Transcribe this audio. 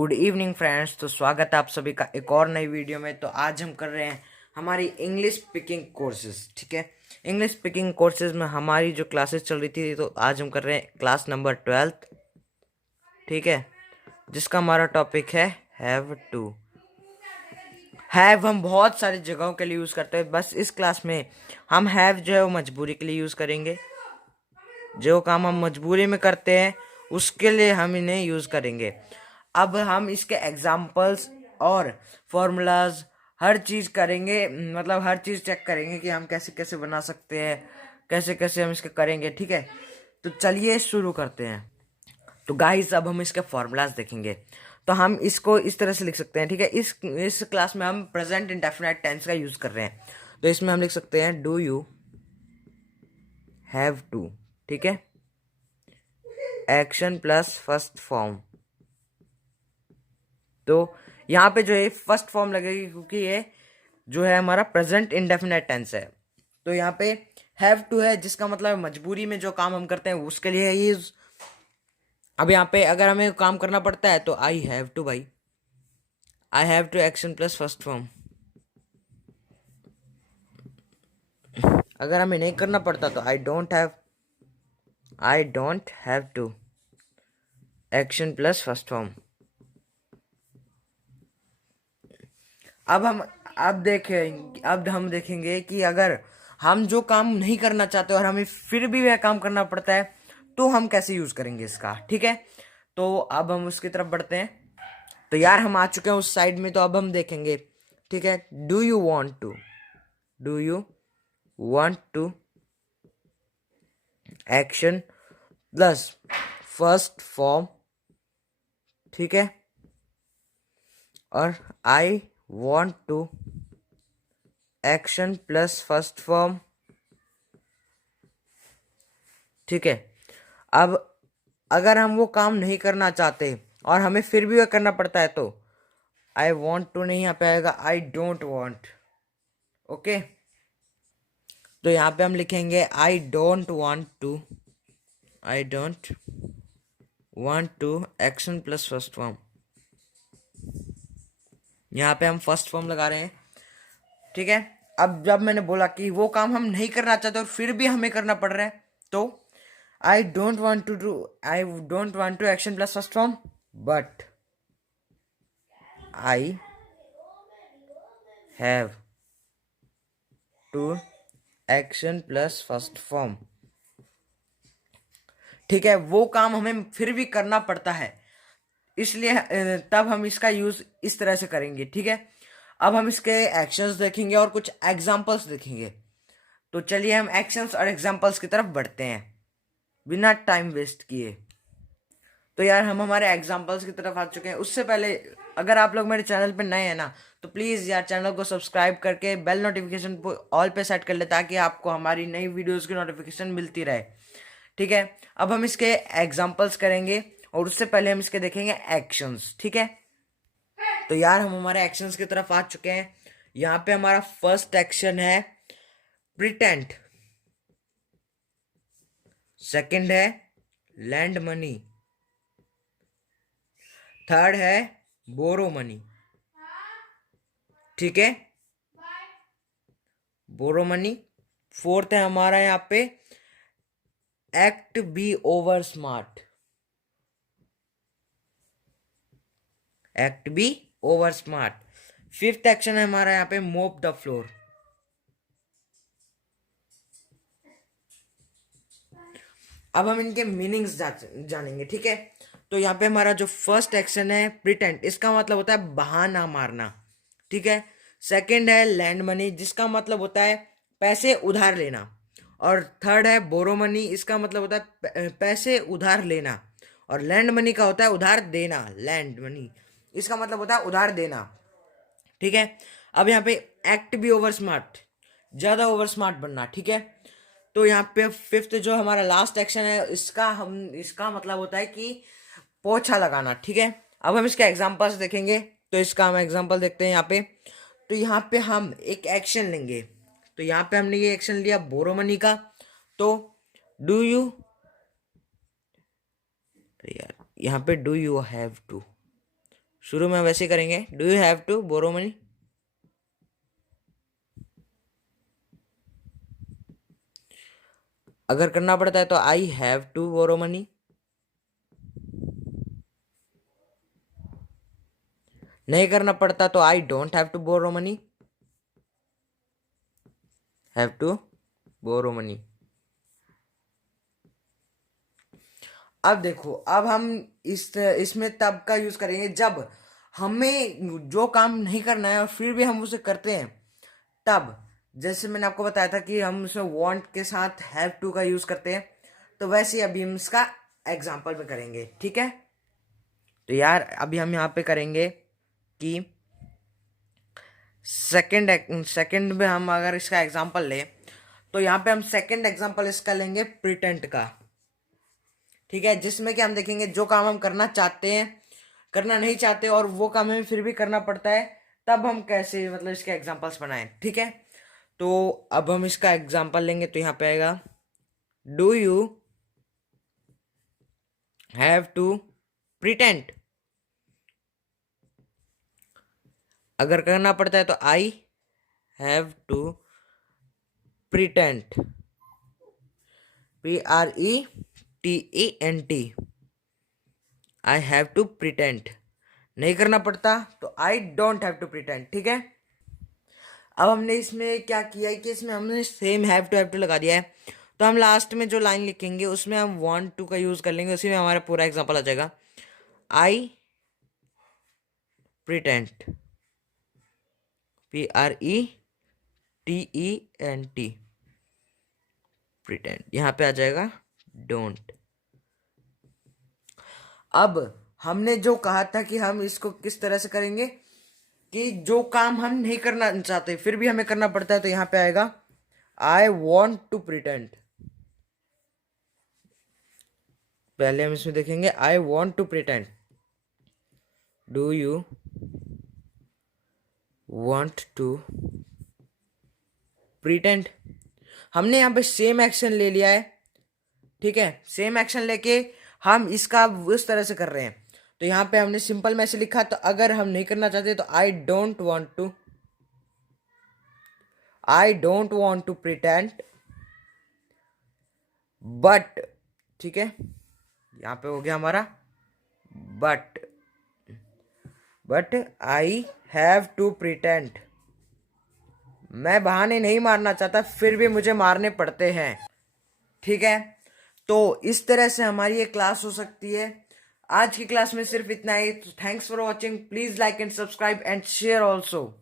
Good evening friends. तो स्वागत है आप सभी का एक और नई वीडियो में। तो आज हम कर रहे हैं हमारी इंग्लिश स्पीकिंग कोर्सेज। ठीक है, इंग्लिश स्पीकिंग कोर्सेज में हमारी जो क्लासेस चल रही थी, तो आज हम कर रहे हैं क्लास नंबर 12। ठीक है, जिसका हमारा टॉपिक है हैव टू। हैव हम बहुत सारी जगहों के लिए यूज़ करते हैं, बस इस क्लास में हम हैव जो है वो मजबूरी के लिए यूज़ करेंगे। जो काम हम मजबूरी में करते हैं उसके लिए हम इन्हें यूज़ करेंगे। अब हम इसके एग्जाम्पल्स और फॉर्मूलाज हर चीज़ करेंगे, मतलब हर चीज़ चेक करेंगे कि हम कैसे कैसे बना सकते हैं, कैसे कैसे हम इसके करेंगे। ठीक है, तो चलिए शुरू करते हैं। तो गाइस, अब हम इसके फॉर्मूलाज देखेंगे। तो हम इसको इस तरह से लिख सकते हैं। ठीक है, इस क्लास में हम प्रेजेंट इंडेफिनिट टेंस का यूज़ कर रहे हैं। तो इसमें हम लिख सकते हैं डू यू हैव टू। ठीक है, एक्शन प्लस फर्स्ट फॉर्म। तो यहाँ पे जो है फर्स्ट फॉर्म लगेगी, क्योंकि ये जो है हमारा प्रेजेंट इंडेफिनिट टेंस है। तो यहाँ पे हैव टू है, जिसका मतलब मजबूरी में जो काम हम करते हैं उसके लिए यूज। अब यहाँ पे अगर हमें काम करना पड़ता है तो आई हैव टू भाई, I have to action plus first form. अगर हमें नहीं करना पड़ता तो I don't have to action plus first form. अब हम देखेंगे कि अगर हम जो काम नहीं करना चाहते और हमें फिर भी वह काम करना पड़ता है तो हम कैसे यूज करेंगे इसका। ठीक है, तो अब हम उसकी तरफ बढ़ते हैं। तो यार, हम आ चुके हैं उस साइड में, तो अब हम देखेंगे। ठीक है, do you want to action plus first form. ठीक है, और I want to action plus first form. ठीक है, अब अगर हम वो काम नहीं करना चाहते और हमें फिर भी वह करना पड़ता है तो आई वॉन्ट टू नहीं, यहाँ पे आएगा आई डोंट वॉन्ट। ओके, तो यहाँ पे हम लिखेंगे I don't want to action plus first form. यहाँ पे हम फर्स्ट फॉर्म लगा रहे हैं। ठीक है, अब जब मैंने बोला कि वो काम हम नहीं करना चाहते और फिर भी हमें करना पड़ रहा है, तो I don't want to action plus first form, but I have to action plus first form. ठीक है, वो काम हमें फिर भी करना पड़ता है, इसलिए तब हम इसका यूज इस तरह से करेंगे। ठीक है, अब हम इसके एक्शंस देखेंगे और कुछ एग्जांपल्स देखेंगे। तो चलिए हम एक्शंस और एग्जांपल्स की तरफ बढ़ते हैं बिना टाइम वेस्ट किए। तो यार, हम हमारे एग्जांपल्स की तरफ आ चुके हैं। उससे पहले अगर आप लोग मेरे चैनल पे नए हैं ना, तो प्लीज़ यार चैनल को सब्सक्राइब करके बेल नोटिफिकेशन को ऑल पे सेट कर ले, ताकि आपको हमारी नई वीडियोस की नोटिफिकेशन मिलती रहे। ठीक है, अब हम इसके एग्जांपल्स करेंगे और उससे पहले हम इसके देखेंगे एक्शंस। ठीक है, तो यार हम हमारे एक्शंस की तरफ आ चुके हैं। यहाँ पे हमारा फर्स्ट एक्शन है प्रिटेंड, सेकंड है लैंड मनी, थर्ड है बोरो मनी। ठीक है, बोरो मनी। फोर्थ है हमारा यहाँ पे act be over smart, fifth action है हमारा यहाँ पे मोप द फ्लोर। अब हम इनके मीनिंग्स जानेंगे। ठीक है, तो यहाँ पे हमारा जो फर्स्ट एक्शन है प्रिटेंड, इसका मतलब होता है बहाना मारना। ठीक है, सेकंड है लैंड मनी, जिसका मतलब होता है पैसे उधार लेना। और थर्ड है बोरो मनी, इसका मतलब होता है पैसे उधार लेना। और लैंड मनी का होता है उधार देना। लैंड मनी इसका मतलब होता है उधार देना। ठीक है, अब यहाँ पे एक्ट भी ओवर स्मार्ट, ज्यादा ओवर स्मार्ट बनना। ठीक है, तो यहाँ पे फिफ्थ जो हमारा लास्ट एक्शन है, इसका मतलब होता है कि पोछा लगाना। ठीक है, अब हम इसके एग्जांपल्स देखेंगे। तो इसका हम एग्जांपल देखते हैं यहाँ पे। तो यहाँ पे हम एक एक्शन लेंगे। तो यहाँ पे हमने ये एक्शन लिया बोरो मनी का। तो डू यू, यार यहाँ पे डू यू हैव टू, शुरू में वैसे करेंगे, do you have to borrow money. अगर करना पड़ता है तो I have to borrow money. नहीं करना पड़ता तो I don't have to borrow money, have to borrow money. अब देखो, अब हम इसमें तब का यूज करेंगे जब हमें जो काम नहीं करना है और फिर भी हम उसे करते हैं, तब। जैसे मैंने आपको बताया था कि हम उसमें वांट के साथ हैव टू का यूज करते हैं, तो वैसे ही अभी हम इसका एग्जाम्पल में करेंगे, ठीक है। तो यार अभी हम यहाँ पे करेंगे कि सेकंड में हम अगर इसका एग्जाम्पल लें, तो यहाँ पे हम सेकंड एग्जाम्पल इसका लेंगे प्रिटेंट का, ठीक है। जिसमें कि हम देखेंगे जो काम हम करना चाहते हैं, करना नहीं चाहते और वो काम हमें फिर भी करना पड़ता है, तब हम कैसे मतलब इसके एग्जाम्पल्स बनाएं, ठीक है। तो अब हम इसका एग्जाम्पल लेंगे, तो यहाँ पे आएगा do you have to pretend. अगर करना पड़ता है तो I have to pretend, PRETENT, I have to pretend. नहीं करना पड़ता तो I don't have to pretend, ठीक है। अब हमने इसमें क्या किया है कि इसमें हमने सेम हैव टू लगा दिया है, तो हम लास्ट में जो लाइन लिखेंगे उसमें हम वांट टू का यूज कर लेंगे, उसी में हमारा पूरा एग्जांपल आ जाएगा। आई प्रिटेंड, PRETENT, प्रिटेंड। यहाँ पे आ जाएगा डोंट। अब हमने जो कहा था कि हम इसको किस तरह से करेंगे कि जो काम हम नहीं करना चाहते फिर भी हमें करना पड़ता है, तो यहां पे आएगा आई वॉन्ट टू प्रिटेंड। पहले हम इसमें देखेंगे I want to pretend, do you want to pretend. हमने यहाँ पे सेम एक्शन ले लिया है, ठीक है। सेम एक्शन लेके हम इसका उस तरह से कर रहे हैं, तो यहाँ पे हमने सिंपल में ऐसे लिखा। तो अगर हम नहीं करना चाहते तो I don't want to pretend but, ठीक है। यहाँ पे हो गया हमारा but I have to pretend. मैं बहाने नहीं मारना चाहता फिर भी मुझे मारने पड़ते हैं, ठीक है। तो इस तरह से हमारी ये क्लास हो सकती है। आज की क्लास में सिर्फ इतना ही। Thanks for watching, please like and subscribe and share also.